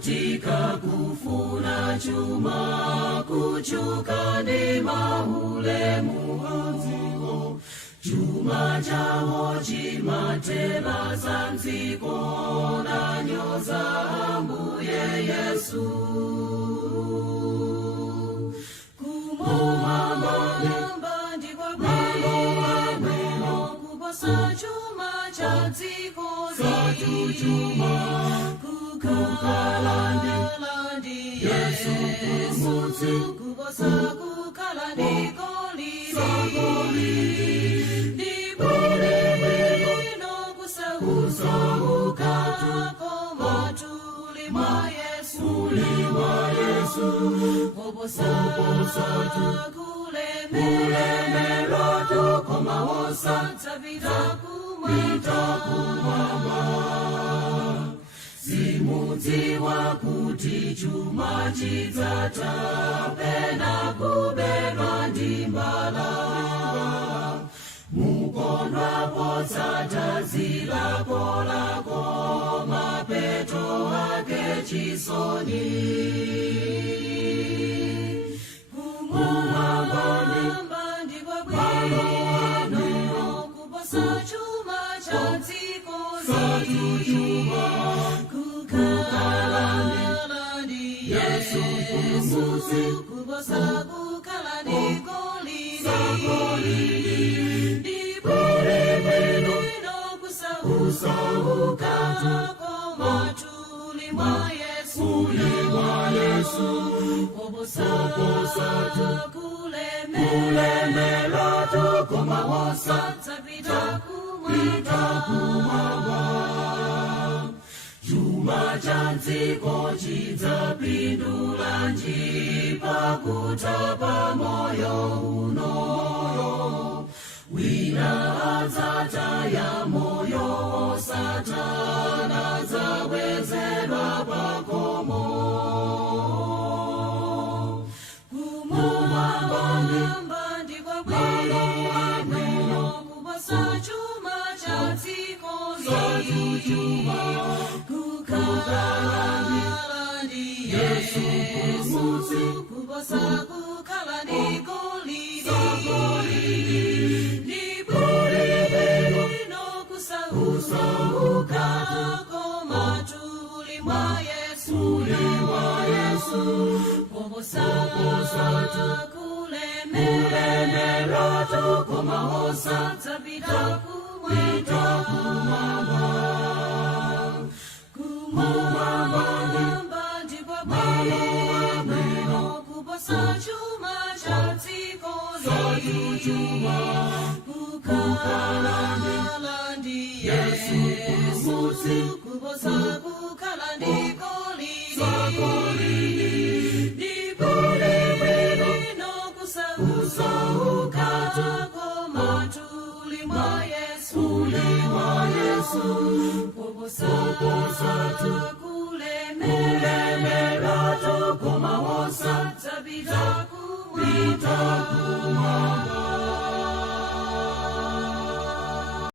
kutika kufuna chuma kuchuka ndima ulemu hanziko chuma chawo chimatela zanziko na nyoza Ambuye Yesu kumwamba ndikwa bwino kuposa chuma cha dziko zatu chuma kukalandi Yesu kuposa kukalandi goli ndibwino kusauka komatuli mwa Yesu kuposa kulemela tukomawosa tapita kumwamba simudziwa kuti chuma chidzata pena kubedwa ndimbala mukondwa potsata zilako lako mapeto ake chisoni kumwamba ndikwa bwino kuposa chuma cha dziko zatu chuma kukalandi Yesu kuposa kukalandi goli ndibwino kusauka komatuli mwa Yesu kuposa kulemela tukomawosa tapita kumwamba chuma cha dziko chidzapindula njipa kutapa moyo uno wina adzataya moyo Satana zawezerwa pakomo kumwamba ndikwa bwino kuposa chuma cha dziko zatu chuma kukalandi Yesu kuposa kukalandi goli ndibwino kusauka komatuli mwa Yesu kuposa kulemela tukomawosa tapita kumwamba ndikwa bwino kuposa chuma cha dziko zatu chuma kukalandi Yesu kuposa kukalandi goli ndibwino kusauka komatuli mwa Yesu kuposa kulemela tukomawosa tapita kumwamba